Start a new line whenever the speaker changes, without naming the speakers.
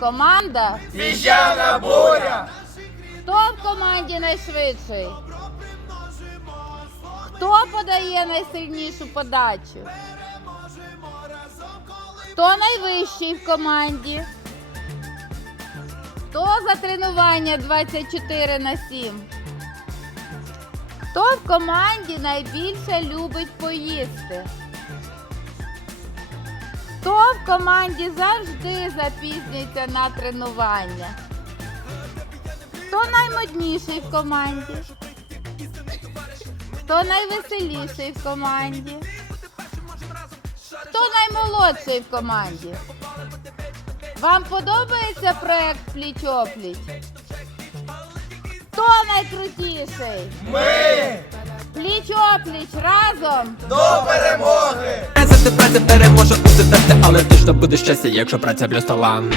команда.
Піщана буря.
Хто в команді найшвидший? Хто подає найсильнішу подачу? Хто найвищий в команді? Хто за тренування 24 на 7? Хто в команді найбільше любить поїсти? В команді завжди запізнюється на тренування? Хто наймодніший в команді? Хто найвеселіший в команді? Хто наймолодший в команді? Вам подобається проект пліч-опліч? Хто найкрутіший?
Ми
Пліч-опліч разом!
до перемоги.
Праця ти переможе усе але точно буде щастя, якщо праця плюс талант.